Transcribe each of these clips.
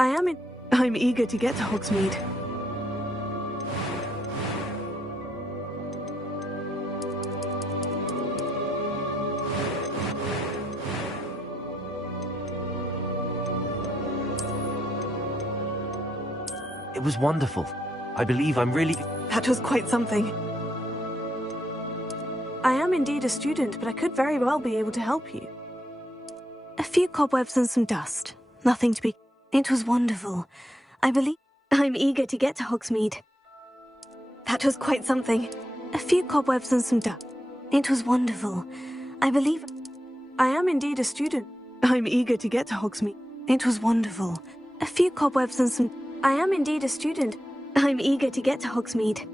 I'm eager to get to Hogsmeade. It was wonderful. I believe I'm really... That was quite something. I am indeed a student, but I could very well be able to help you. A few cobwebs and some dust. Nothing to be... It was wonderful. I believe... I'm eager to get to Hogsmeade. That was quite something. A few cobwebs and some dust. It was wonderful. I believe... I am indeed a student. I'm eager to get to Hogsmeade. It was wonderful. A few cobwebs and some... I am indeed a student. I'm eager to get to Hogsmeade.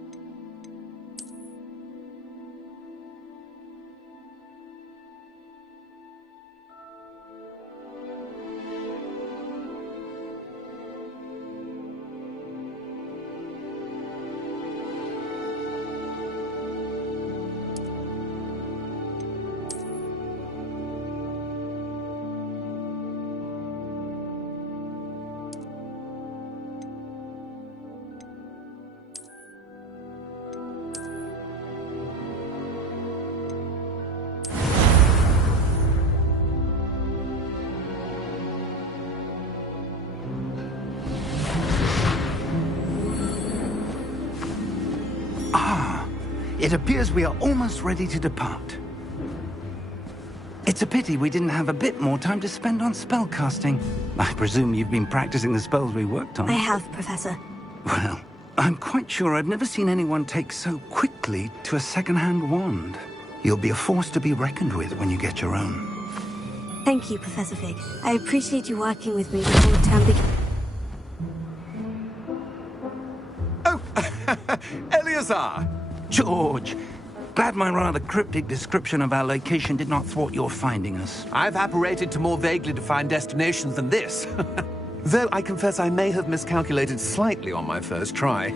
It appears we are almost ready to depart. It's a pity we didn't have a bit more time to spend on spellcasting. I presume you've been practicing the spells we worked on. I have, Professor. Well, I'm quite sure I've never seen anyone take so quickly to a second-hand wand. You'll be a force to be reckoned with when you get your own. Thank you, Professor Fig. I appreciate you working with me before the term begins. Oh, Eleazar! George, glad my rather cryptic description of our location did not thwart your finding us. I've apparated to more vaguely defined destinations than this. Though I confess I may have miscalculated slightly on my first try.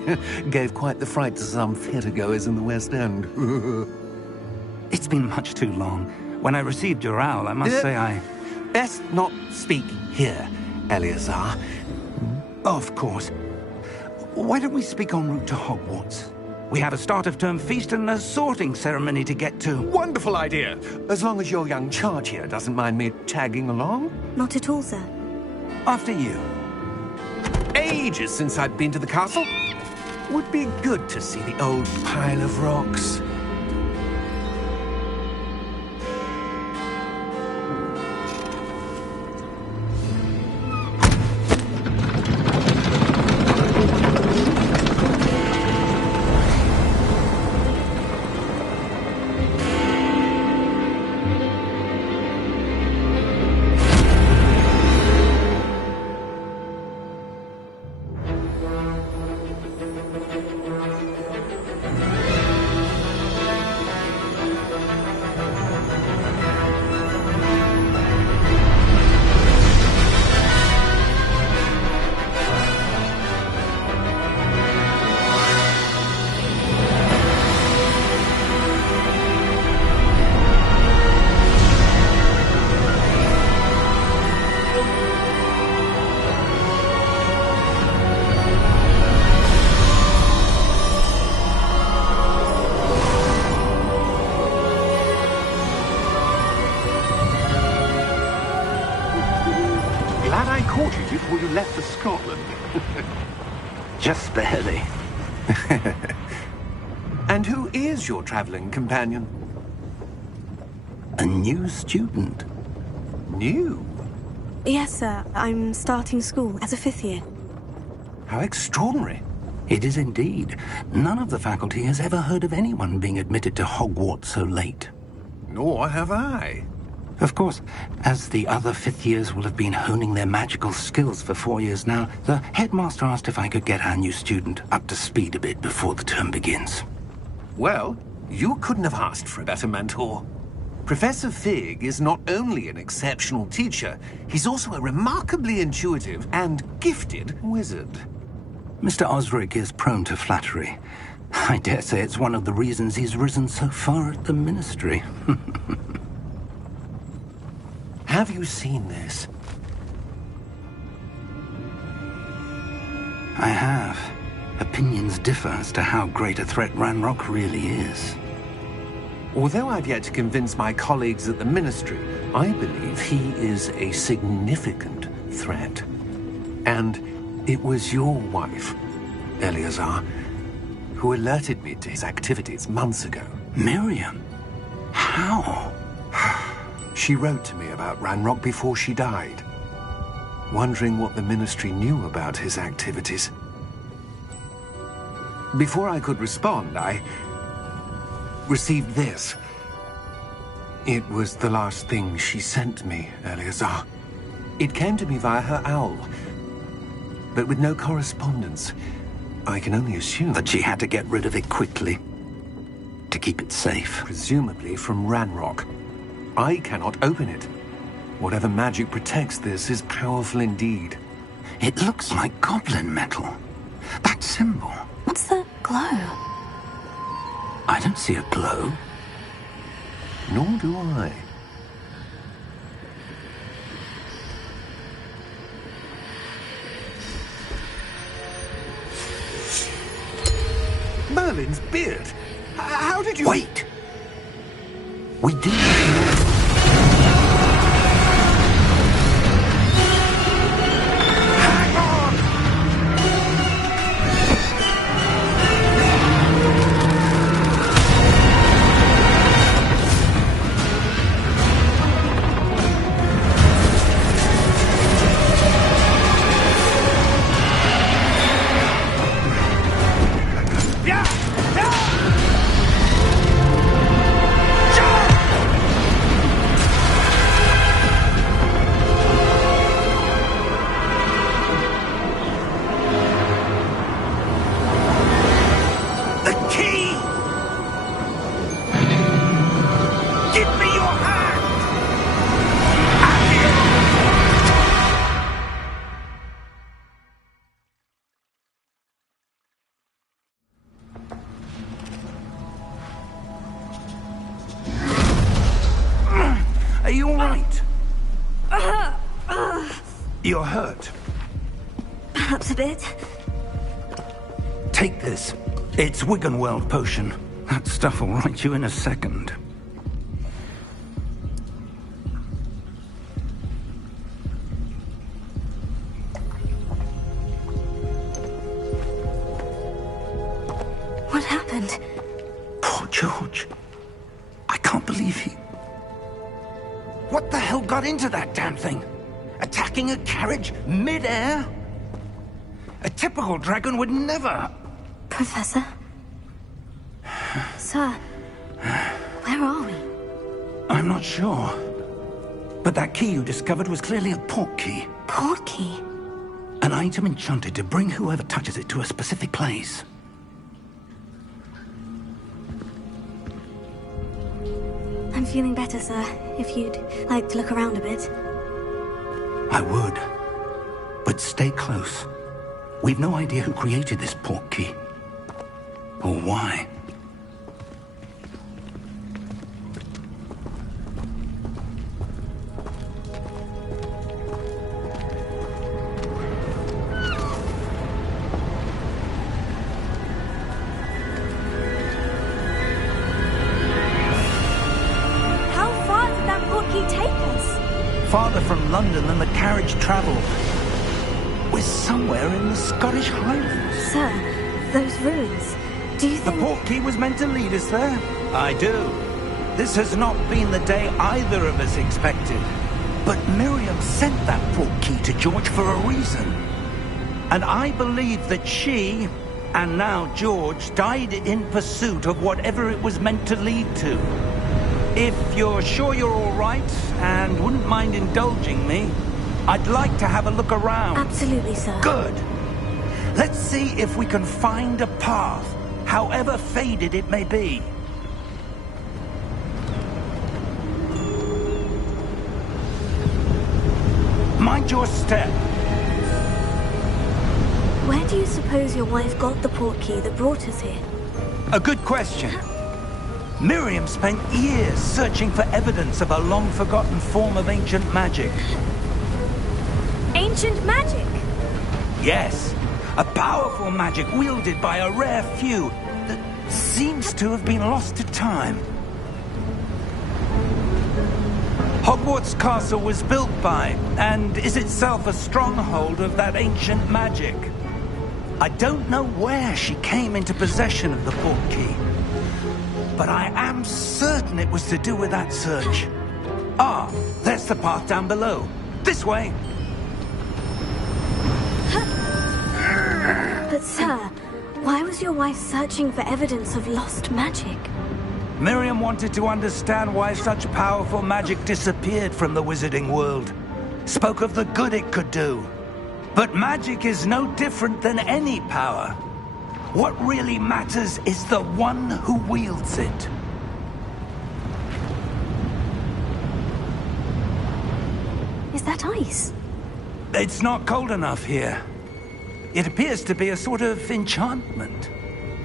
Gave quite the fright to some theatregoers in the West End. It's been much too long. When I received your owl, I must say I... Best not speak here, Eleazar. Of course. Why don't we speak en route to Hogwarts? We have a start-of-term feast and a sorting ceremony to get to. Wonderful idea! As long as your young charge here doesn't mind me tagging along. Not at all, sir. After you. Ages since I'd been to the castle. Would be good to see the old pile of rocks. Before you left for Scotland. Just barely. And who is your traveling companion? A new student. New? Yes, sir. I'm starting school as a 5th year. How extraordinary. It is indeed. None of the faculty has ever heard of anyone being admitted to Hogwarts so late. Nor have I. Of course, as the other 5th years will have been honing their magical skills for 4 years now, the headmaster asked if I could get our new student up to speed a bit before the term begins. Well, you couldn't have asked for a better mentor. Professor Fig is not only an exceptional teacher, he's also a remarkably intuitive and gifted wizard. Mr. Osric is prone to flattery. I dare say it's one of the reasons he's risen so far at the ministry. Have you seen this? I have. Opinions differ as to how great a threat Ranrock really is. Although I've yet to convince my colleagues at the Ministry, I believe he is a significant threat. And it was your wife, Eleazar, who alerted me to his activities months ago. Miriam? How? She wrote to me about Ranrock before she died, wondering what the Ministry knew about his activities. Before I could respond, I received this. It was the last thing she sent me, Eleazar. It came to me via her owl, but with no correspondence. I can only assume That she had to get rid of it quickly, to keep it safe. presumably from Ranrock. I cannot open it. Whatever magic protects this is powerful indeed. It looks like goblin metal. That symbol. What's the glow? I don't see a glow. Nor do I. Merlin's beard? How did you... Wait! We did. Hang on! Yeah! The key! Give me your hand! Are you all right? You're hurt. Perhaps a bit. Take this. It's Wiggenweld potion. That stuff will right you in a second. What happened? Poor George. I can't believe he... What the hell got into that damn thing? Attacking a carriage mid-air? A typical dragon would never... Professor? Sir, where are we? I'm not sure. But that key you discovered was clearly a port key. Port key? An item enchanted to bring whoever touches it to a specific place. I'm feeling better, sir. If you'd like to look around a bit. I would. But stay close. We've no idea who created this port key. Or why. How far did that port key take us? Farther from London than the carriage traveled. We're somewhere in the Scottish Highlands. Sir, those ruins. Do you The think... port key was meant to lead us there? I do. This has not been the day either of us expected. But Miriam sent that port key to George for a reason. And I believe that she, and now George, died in pursuit of whatever it was meant to lead to. If you're sure you're all right, and wouldn't mind indulging me, I'd like to have a look around. Absolutely, sir. Good. Let's see if we can find a path, however faded it may be. Mind your step. Where do you suppose your wife got the port key that brought us here? A good question. Miriam spent years searching for evidence of a long-forgotten form of ancient magic. Ancient magic? Yes, A powerful magic wielded by a rare few that seems to have been lost to time. Hogwarts Castle was built by, and is itself a stronghold of that ancient magic. I don't know where she came into possession of the portkey, but I am certain it was to do with that search. Ah, there's the path down below. This way. But sir, why was your wife searching for evidence of lost magic? Miriam wanted to understand why such powerful magic disappeared from the wizarding world. Spoke of the good it could do. But magic is no different than any power. What really matters is the one who wields it. Is that ice? It's not cold enough here. It appears to be a sort of enchantment.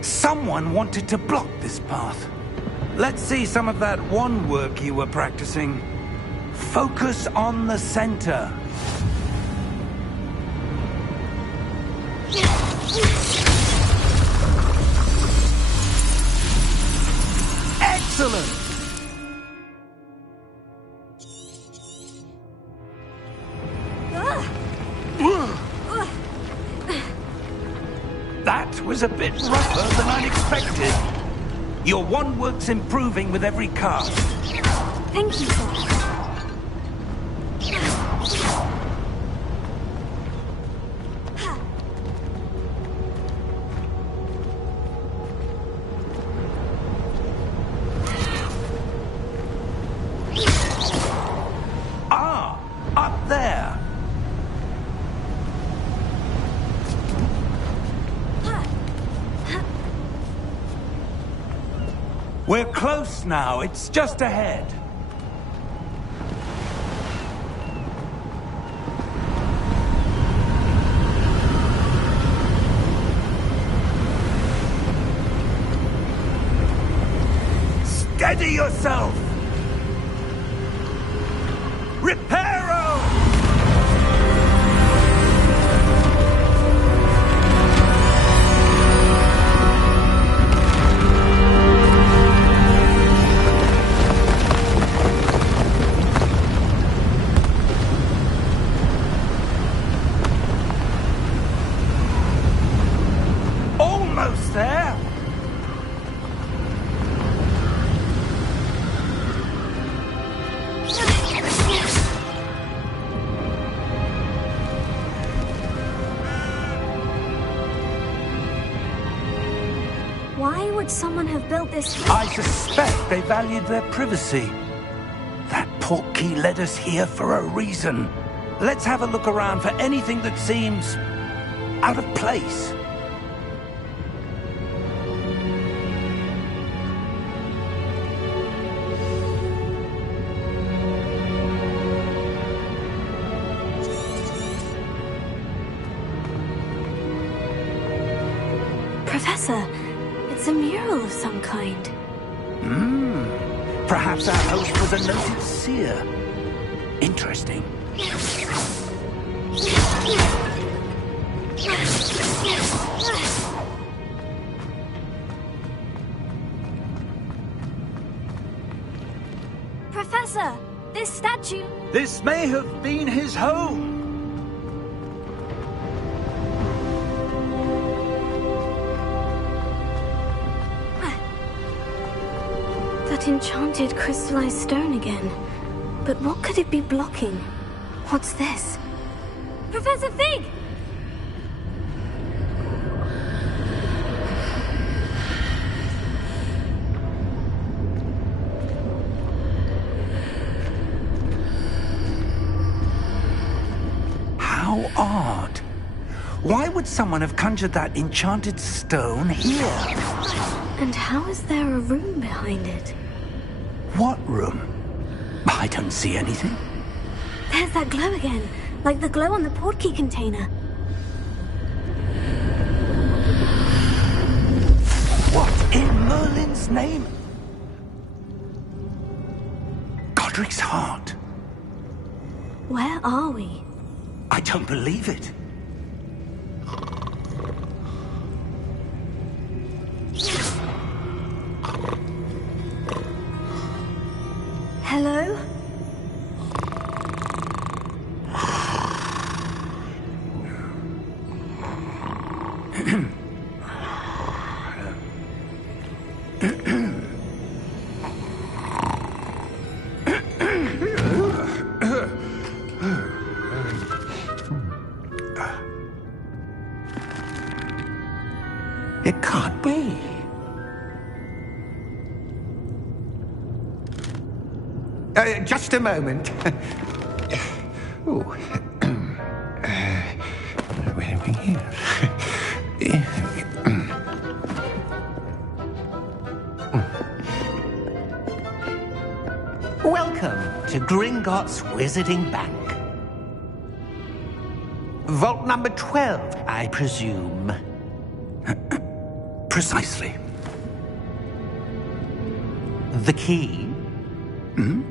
Someone wanted to block this path. Let's see some of that wand work you were practicing. Focus on the center. Excellent! That was a bit rougher than I'd expected. Your wand work's improving with every cast. Thank you, sir. Ah, up there. We're close now. It's just ahead. Steady yourself! Reparo! Almost there! Why would someone have built this? I suspect they valued their privacy. That portkey led us here for a reason. Let's have a look around for anything that seems out of place. Professor, it's a mural of some kind. Perhaps our host was a noted seer. Interesting. Professor, this statue... This may have been his home. That enchanted crystallized stone again. But what could it be blocking? What's this? Professor Fig! How odd. Why would someone have conjured that enchanted stone here? And how is there a room behind it? What room? I don't see anything. There's that glow again, like the glow on the portkey container. What in Merlin's name? Godric's heart. Where are we? I don't believe it. Hello? It can't be. Just a moment. Oh. Where are we here? Welcome to Gringotts Wizarding Bank. Vault number 12, I presume. Precisely. The key? Hmm?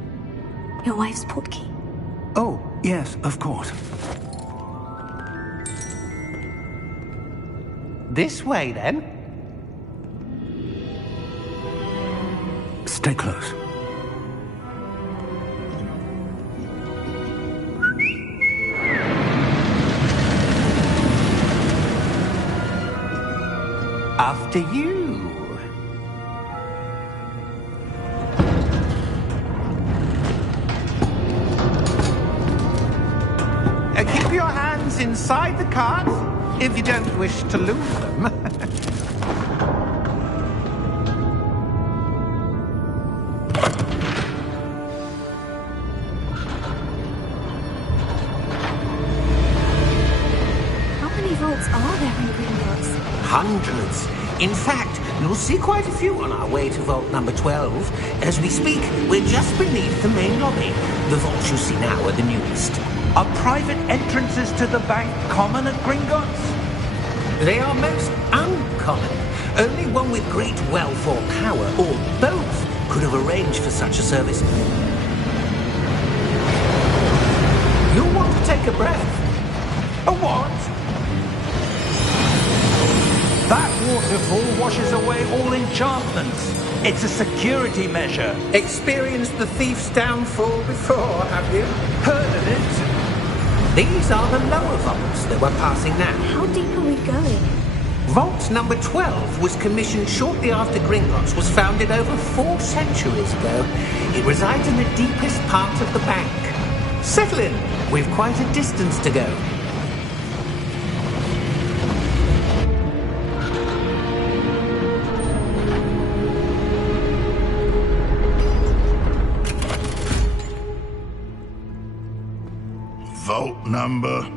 Your wife's portkey. Oh, yes, of course. This way, then. Stay close. After you. Keep your hands inside the cart if you don't wish to lose them. How many vaults are there in Gringotts? Hundreds. In fact, you'll see quite a few on our way to vault number 12. As we speak, we're just beneath the main lobby. The vaults you see now are the newest. Are private entrances to the bank common at Gringotts? They are most uncommon. Only one with great wealth or power, or both, could have arranged for such a service. You'll want to take a breath. A what? That waterfall washes away all enchantments. It's a security measure. Experienced the thief's downfall before, have you? Heard of it? These are the lower vaults that we're passing now. How deep are we going? Vault number 12 was commissioned shortly after Gringotts was founded over 4 centuries ago. It resides in the deepest part of the bank. Settle in. We've quite a distance to go. Vault number?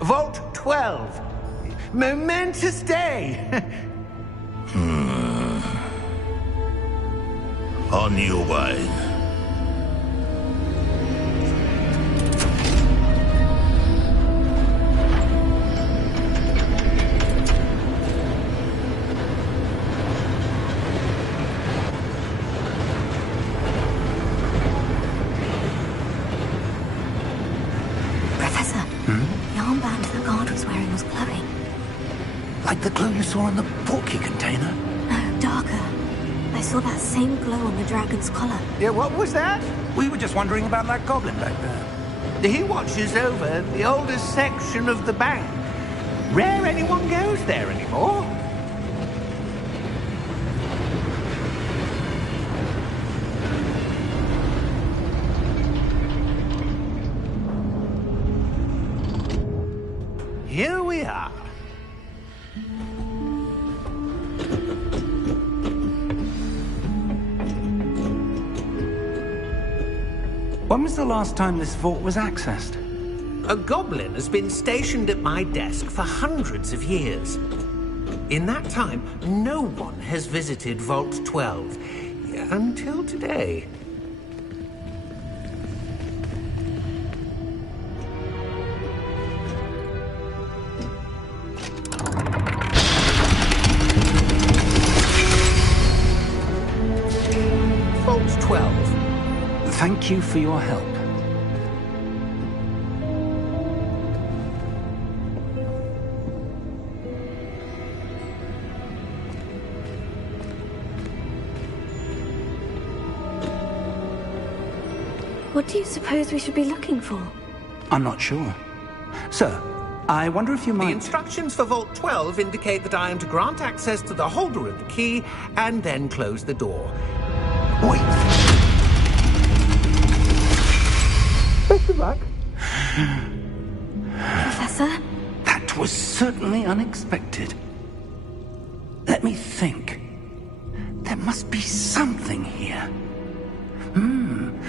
Vault 12. Momentous day. On your way. Professor, the armband the guard was wearing was glowing. Like the glow you saw in the portkey container? No, darker. I saw that same glow on the dragon's collar. Yeah, what was that? We were just wondering about that goblin back there. He watches over the oldest section of the bank. Rare anyone goes there anymore. Here we are. When was the last time this vault was accessed? A goblin has been stationed at my desk for hundreds of years. In that time, no one has visited Vault 12 until today. Vault 12. Thank you for your help. What do you suppose we should be looking for? I'm not sure. Sir, I wonder if you The might... instructions for Vault 12 indicate that I am to grant access to the holder of the key and then close the door. Wait. Best of luck. Professor? That was certainly unexpected. Let me think. There must be something here.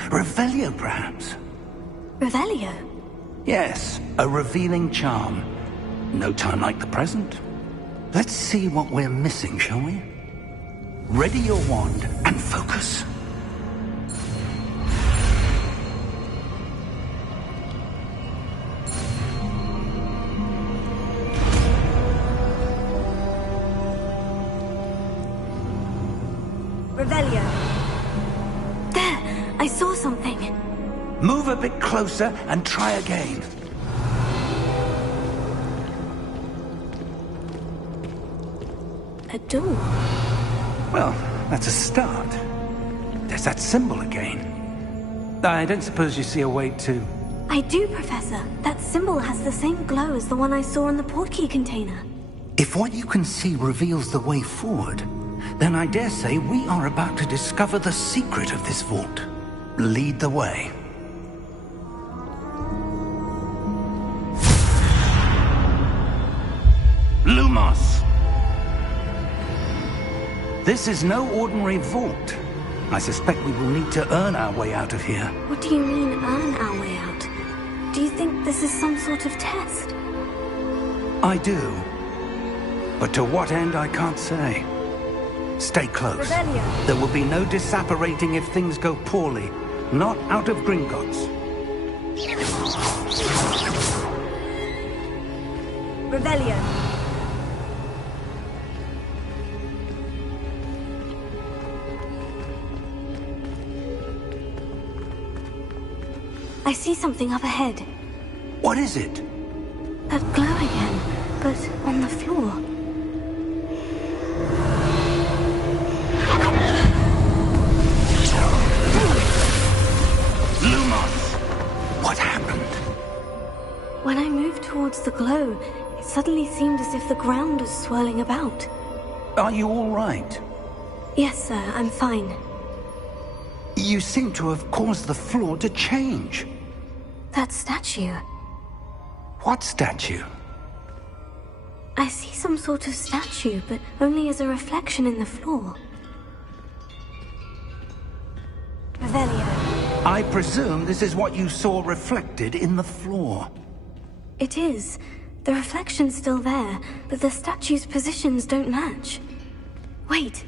Revelio, perhaps. Revelio? Yes, a revealing charm. No time like the present. Let's see what we're missing, shall we? Ready your wand and focus. Revelio. There! I saw something. Move a bit closer and try again. A door. Well, that's a start. There's that symbol again. I don't suppose you see a way to... I do, Professor. That symbol has the same glow as the one I saw in the portkey container. If what you can see reveals the way forward, then I dare say we are about to discover the secret of this vault. Lead the way. Lumos! This is no ordinary vault. I suspect we will need to earn our way out of here. What do you mean, earn our way out? Do you think this is some sort of test? I do. But to what end, I can't say. Stay close. Revelio. There will be no disapparating if things go poorly. Not out of Gringotts. Revelio. I see something up ahead. What is it? That glow again, but on the floor. Lumos! What happened? When I moved towards the glow, it suddenly seemed as if the ground was swirling about. Are you all right? Yes, sir, I'm fine. You seem to have caused the floor to change. That statue. What statue? I see some sort of statue, but only as a reflection in the floor. Revelio. I presume this is what you saw reflected in the floor. It is. The reflection's still there, but the statue's positions don't match. Wait.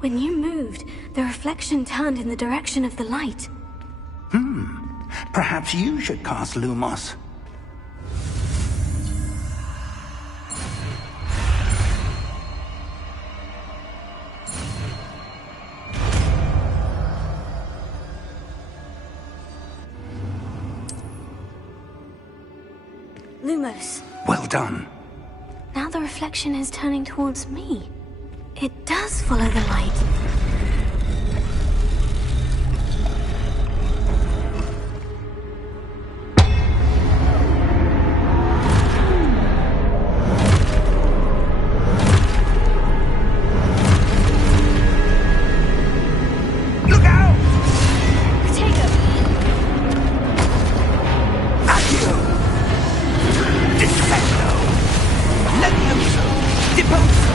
When you moved, the reflection turned in the direction of the light. Perhaps you should cast Lumos. Lumos. Well done. Now the reflection is turning towards me. It does follow the light. Look out! Potato! Accio! Defendo! Levioso! Deposo!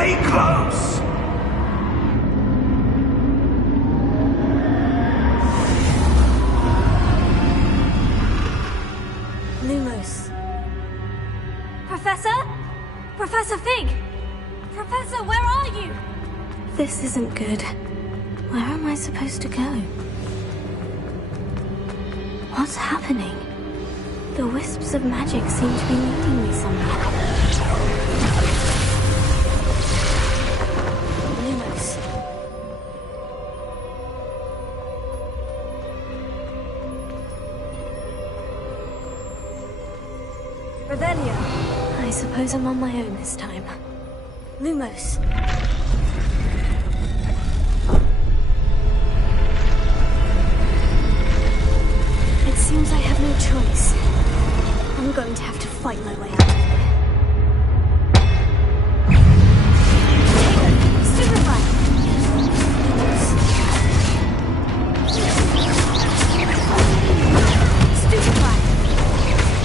Stay close! Lumos. Professor? Professor Fig! Professor, where are you? This isn't good. Where am I supposed to go? What's happening? The wisps of magic seem to be leading me somewhere. Lumos. Revelio. I suppose I'm on my own this time. Lumos. It seems I have no choice. I'm going to have to fight my way out of here. Stupefy! Stupefy! Stupefy!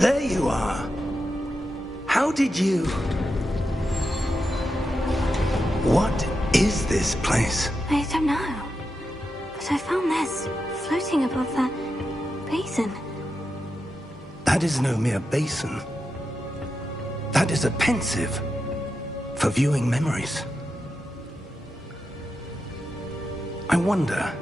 There you are. How did you... What is this place? I don't know. But I found this floating above that basin. That is no mere basin. That is a pensive for viewing memories. I wonder...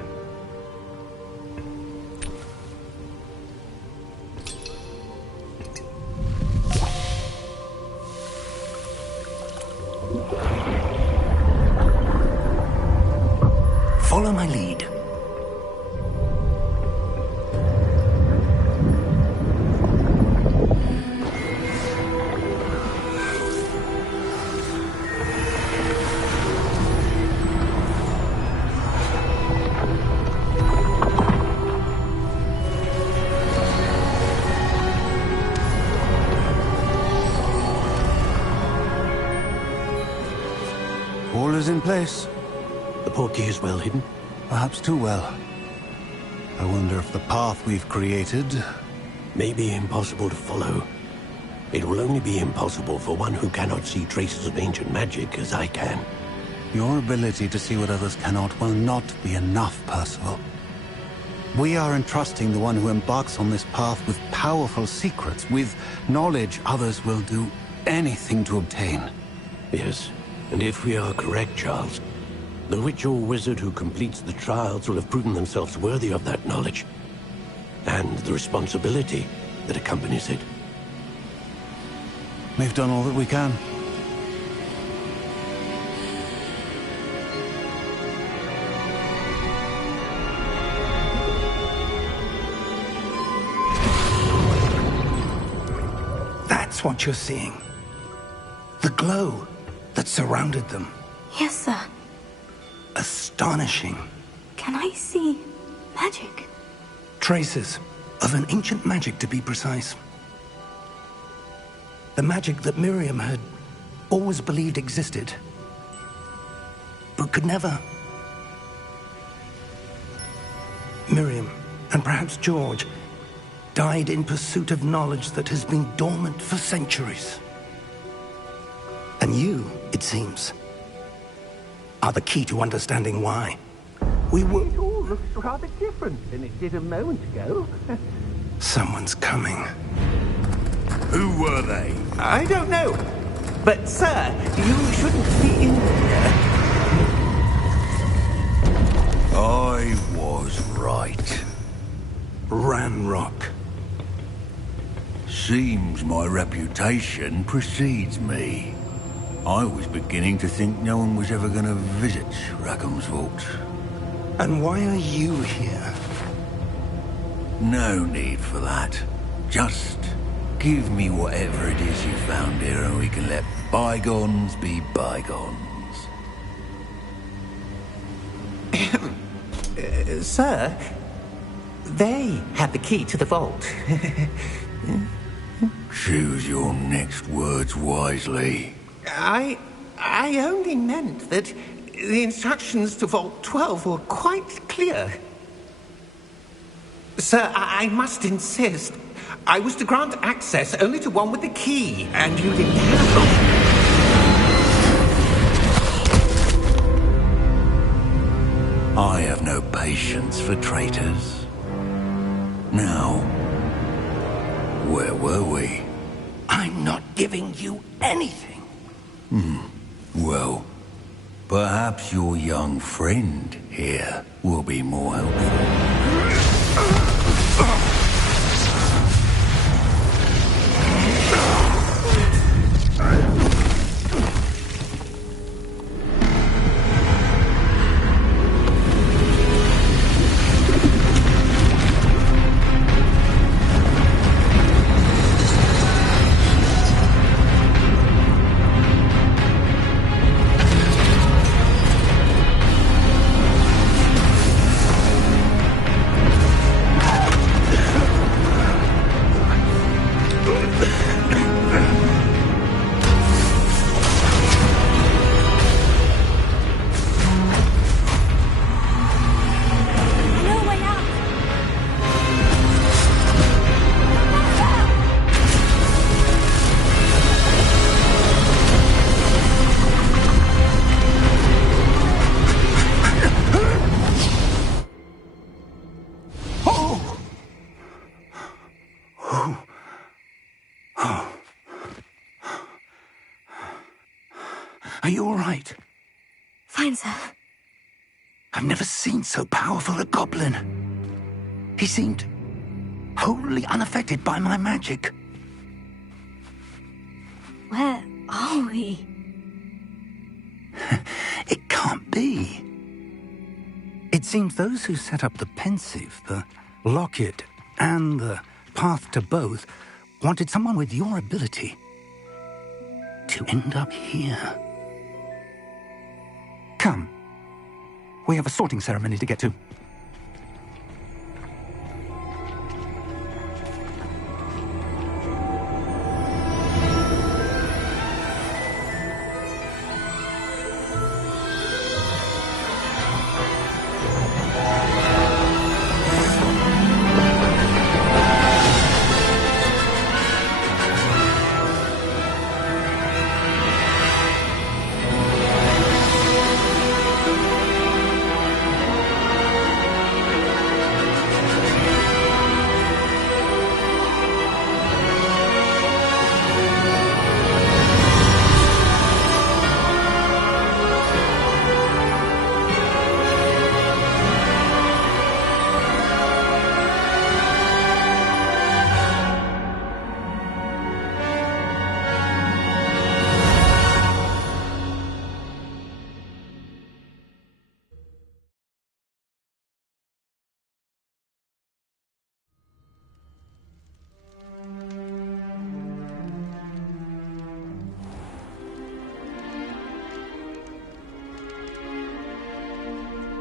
Follow my lead. All is in place. The portkey is well hidden. Perhaps too well. I wonder if the path we've created... May be impossible to follow. It will only be impossible for one who cannot see traces of ancient magic as I can. Your ability to see what others cannot will not be enough, Percival. We are entrusting the one who embarks on this path with powerful secrets, with knowledge others will do anything to obtain. Yes, And if we are correct, Charles, the witch or wizard who completes the trials will have proven themselves worthy of that knowledge. And the responsibility that accompanies it. We've done all that we can. That's what you're seeing. The glow that surrounded them. Yes, sir. Astonishing. Can I see magic? Traces of an ancient magic, to be precise. The magic that Miriam had always believed existed, but could never. Miriam, and perhaps George, died in pursuit of knowledge that has been dormant for centuries. And you, it seems, are the key to understanding why. We will... It all looks rather different than it did a moment ago. Someone's coming. Who were they? I don't know. But, sir, you shouldn't be in here. I was right. Ranrock. Seems my reputation precedes me. I was beginning to think no one was ever going to visit Rackham's Vault. And why are you here? No need for that. Just give me whatever it is you found here and we can let bygones be bygones. Sir, they had the key to the vault. Choose your next words wisely. I only meant that the instructions to Vault 12 were quite clear. Sir, I must insist. I was to grant access only to one with the key, and you didn't have them. I have no patience for traitors. Now, where were we? I'm not giving you anything. Well, perhaps your young friend here will be more helpful. Are you all right? Fine, sir. I've never seen so powerful a goblin. He seemed wholly unaffected by my magic. Where are we? It can't be. It seems those who set up the pensive, the locket, and the path to both wanted someone with your ability to end up here. Come. We have a sorting ceremony to get to.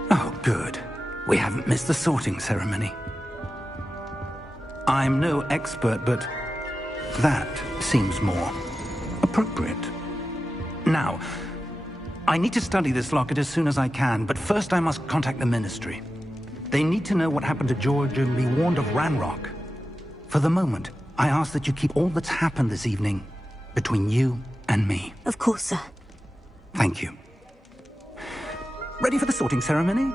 Oh, good. We haven't missed the sorting ceremony. I'm no expert, but that seems more appropriate. Now, I need to study this locket as soon as I can, but first I must contact the Ministry. They need to know what happened to George and be warned of Ranrock. For the moment, I ask that you keep all that's happened this evening between you and me. Of course, sir. Thank you. Ready for the sorting ceremony?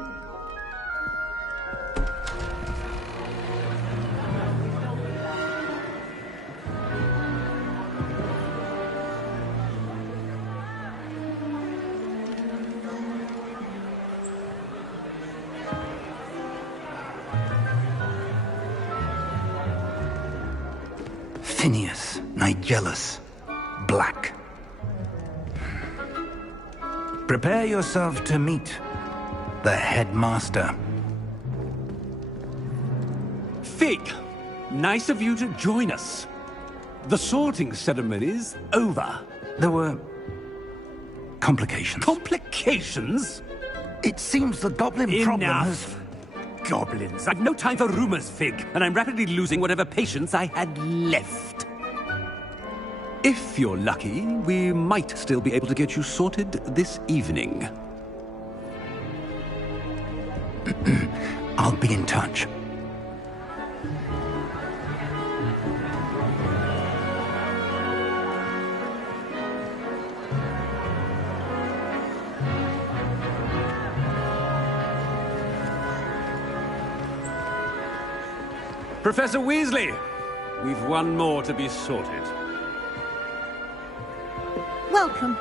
Phineas, Nigellus, Black. Prepare yourself to meet the headmaster. Fig, nice of you to join us. The sorting ceremony's over. There were complications. Complications? It seems the goblin problem has... Enough. Goblins. I've no time for rumors, Fig, and I'm rapidly losing whatever patience I had left. If you're lucky, we might still be able to get you sorted this evening. I'll be in touch. Professor Weasley, we've one more to be sorted. Welcome.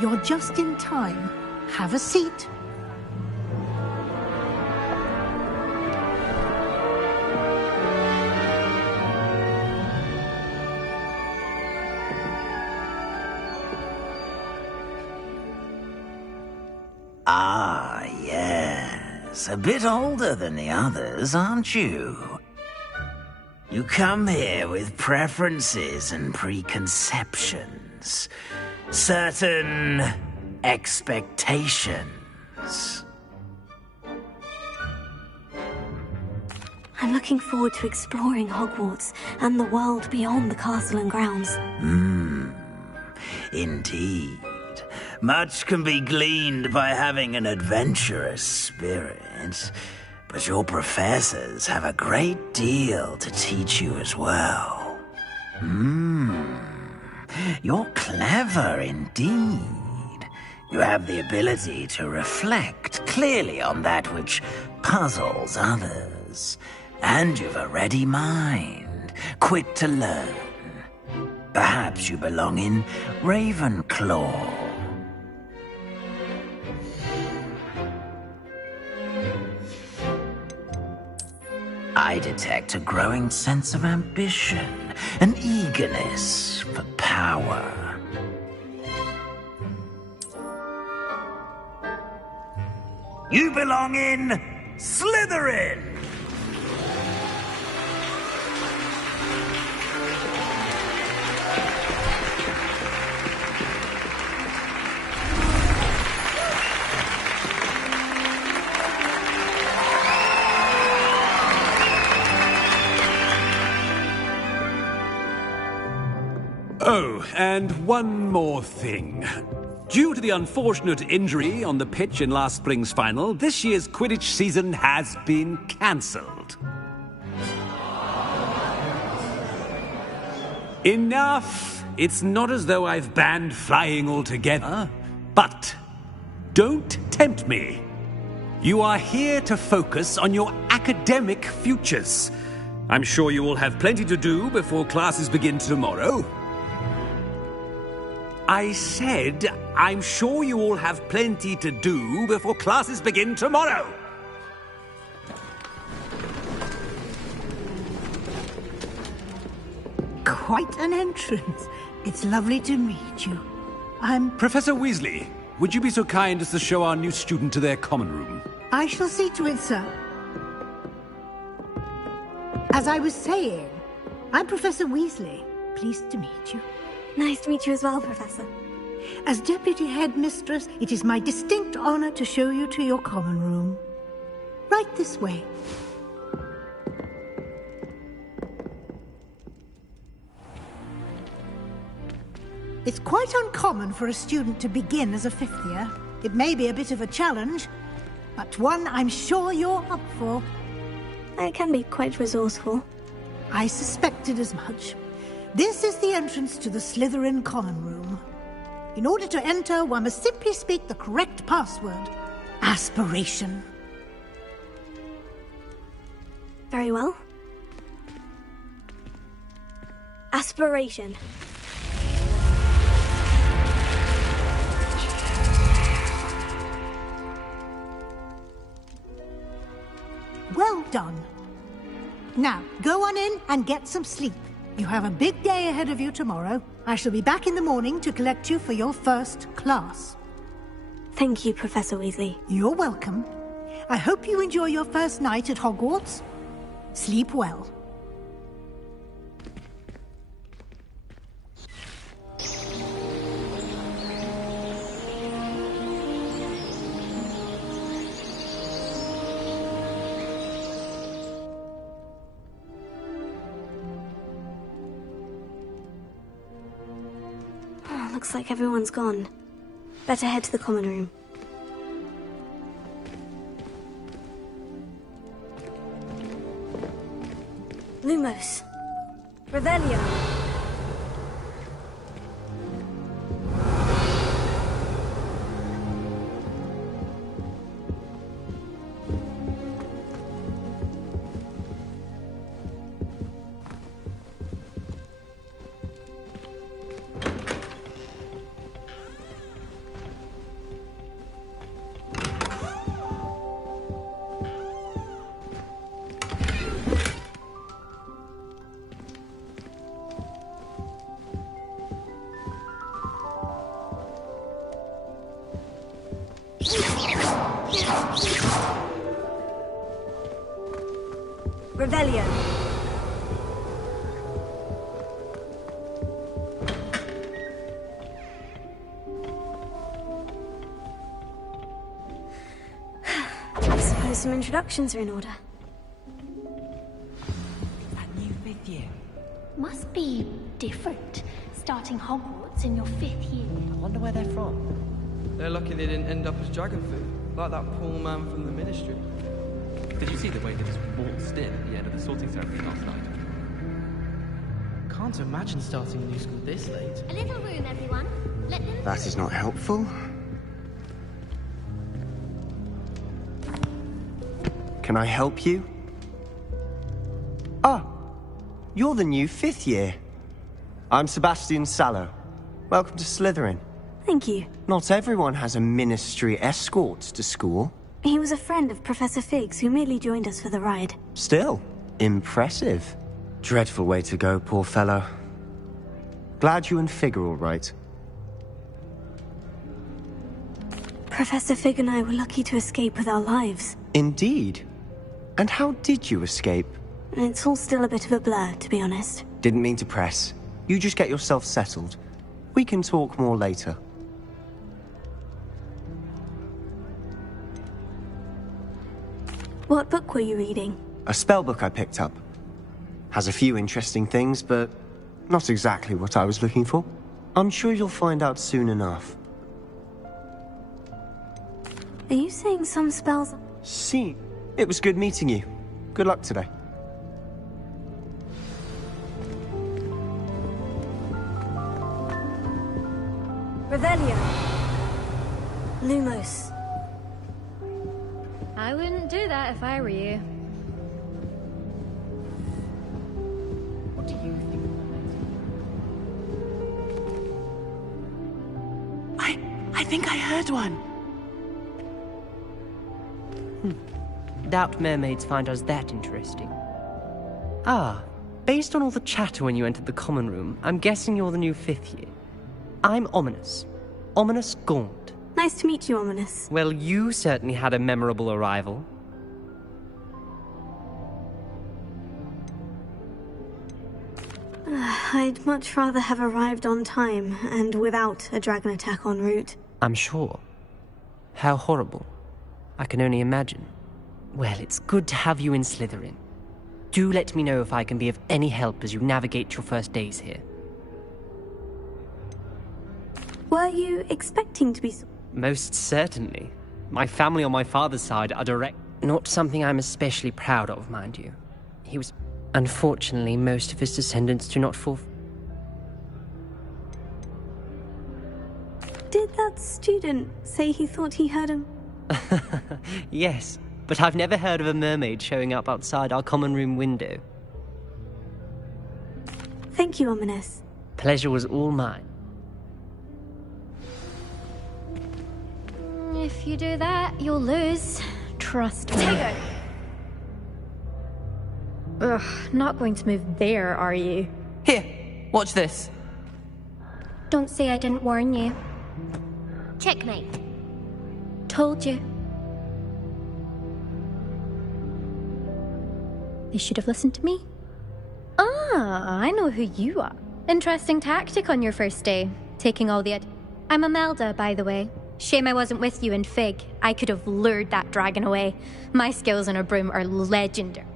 You're just in time. Have a seat. Ah, yes. A bit older than the others, aren't you? You come here with preferences and preconceptions. Certain expectations. I'm looking forward to exploring Hogwarts and the world beyond the castle and grounds. Indeed. Much can be gleaned by having an adventurous spirit, but your professors have a great deal to teach you as well. You're clever indeed. You have the ability to reflect clearly on that which puzzles others. And you've a ready mind, quick to learn. Perhaps you belong in Ravenclaw. I detect a growing sense of ambition, an eagerness for power. You belong in Slytherin! Oh, and one more thing. Due to the unfortunate injury on the pitch in last spring's final, this year's Quidditch season has been cancelled. Enough! It's not as though I've banned flying altogether, but don't tempt me. You are here to focus on your academic futures. I'm sure you will have plenty to do before classes begin tomorrow. I said, I'm sure you all have plenty to do before classes begin tomorrow. Quite an entrance. It's lovely to meet you. I'm... Professor Weasley, would you be so kind as to show our new student to their common room? I shall see to it, sir. As I was saying, I'm Professor Weasley. Pleased to meet you. Nice to meet you as well, Professor. As Deputy Headmistress, it is my distinct honor to show you to your common room. Right this way. It's quite uncommon for a student to begin as a fifth year. It may be a bit of a challenge, but one I'm sure you're up for. I can be quite resourceful. I suspected as much. This is the entrance to the Slytherin Common Room. In order to enter, one must simply speak the correct password. Aspiration. Very well. Aspiration. Well done. Now, go on in and get some sleep. You have a big day ahead of you tomorrow. I shall be back in the morning to collect you for your first class. Thank you, Professor Weasley. You're welcome. I hope you enjoy your first night at Hogwarts. Sleep well. Looks like everyone's gone. Better head to the common room. Lumos. Revelio. Revelio. I suppose some introductions are in order. That new fifth year. Must be different, starting Hogwarts in your 5th year. I wonder where they're from. They're lucky they didn't end up as dragon food, like that poor man from the Ministry. Did you see the way they just waltzed in at the end of the sorting ceremony last night? Can't imagine starting a new school this late. A little room, everyone. Let them... That is not helpful. Can I help you? Ah, you're the new 5th year. I'm Sebastian Sallow. Welcome to Slytherin. Thank you. Not everyone has a ministry escort to school. He was a friend of Professor Fig's who merely joined us for the ride. Still, impressive. Dreadful way to go, poor fellow. Glad you and Fig are all right. Professor Fig and I were lucky to escape with our lives. Indeed. And how did you escape? It's all still a bit of a blur, to be honest. Didn't mean to press. You just get yourself settled. We can talk more later. What book were you reading? A spell book I picked up. Has a few interesting things, but not exactly what I was looking for. I'm sure you'll find out soon enough. Are you saying some spells... See, it was good meeting you. Good luck today. Revelio. Lumos. I wouldn't do that if I were you. What do you think of that? I think I heard one. Doubt mermaids find us that interesting. Ah, based on all the chatter when you entered the common room, I'm guessing you're the new 5th year. I'm Ominous. Ominous Gaunt. Nice to meet you, Ominous. Well, you certainly had a memorable arrival. I'd much rather have arrived on time and without a dragon attack en route. I'm sure. How horrible. I can only imagine. Well, it's good to have you in Slytherin. Do let me know if I can be of any help as you navigate your first days here. Were you expecting to be... Most certainly. My family on my father's side are direct. Not something I'm especially proud of, mind you. He was... Unfortunately, most of his descendants do not fall... Did that student say he thought he heard him? Yes, but I've never heard of a mermaid showing up outside our common room window. Thank you, Ominous. Pleasure was all mine. If you do that, you'll lose. Trust me. Tego! Ugh, not going to move there, are you? Here, watch this. Don't say I didn't warn you. Checkmate. Told you. They should have listened to me. Ah, I know who you are. Interesting tactic on your first day. Taking all the... I'm Imelda, by the way. Shame I wasn't with you in Fig. I could have lured that dragon away. My skills on a broom are legendary.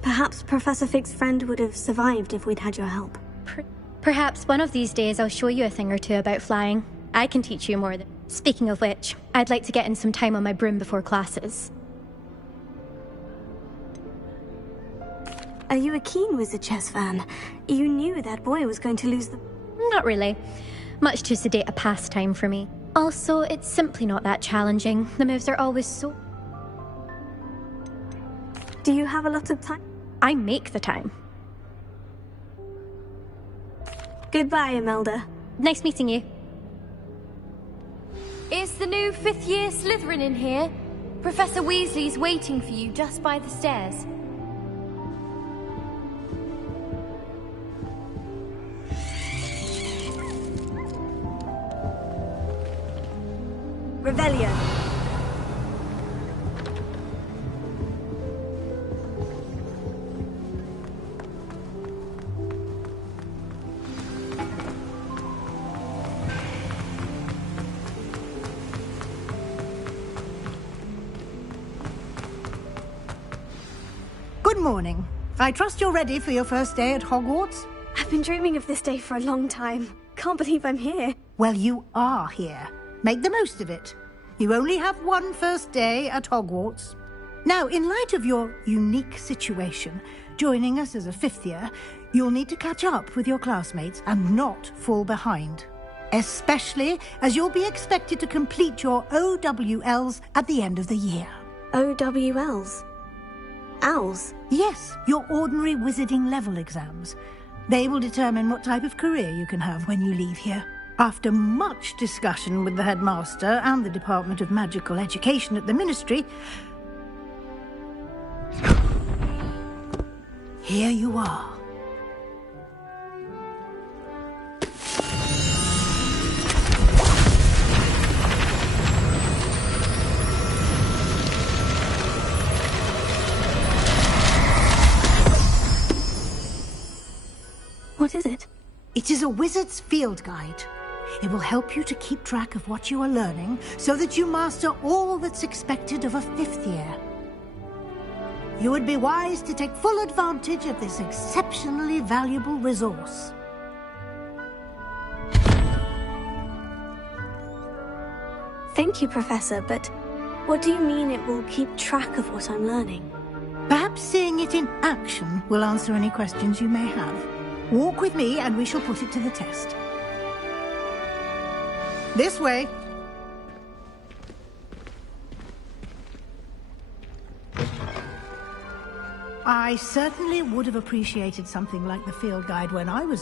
Perhaps Professor Fig's friend would have survived if we'd had your help. Perhaps one of these days I'll show you a thing or two about flying. I can teach you more than... Speaking of which, I'd like to get in some time on my broom before classes. Are you a keen Wizard Chess fan? You knew that boy was going to lose the... Not really. Much too sedate a pastime for me. Also, it's simply not that challenging. The moves are always so... Do you have a lot of time? I make the time. Goodbye, Imelda. Nice meeting you. Is the new 5th year Slytherin in here? Professor Weasley's waiting for you just by the stairs. Revelio. Good morning. I trust you're ready for your first day at Hogwarts? I've been dreaming of this day for a long time. Can't believe I'm here. Well, you are here. Make the most of it. You only have one first day at Hogwarts. Now, in light of your unique situation, joining us as a 5th year, you'll need to catch up with your classmates and not fall behind. Especially as you'll be expected to complete your OWLs at the end of the year. OWLs? Owls? Yes, your ordinary wizarding level exams. They will determine what type of career you can have when you leave here. After much discussion with the headmaster and the Department of Magical Education at the Ministry, here you are. What is it? It is a wizard's field guide. It will help you to keep track of what you are learning so that you master all that's expected of a 5th year. You would be wise to take full advantage of this exceptionally valuable resource. Thank you, Professor, but what do you mean it will keep track of what I'm learning? Perhaps seeing it in action will answer any questions you may have. Walk with me and we shall put it to the test. This way. I certainly would have appreciated something like the field guide when I was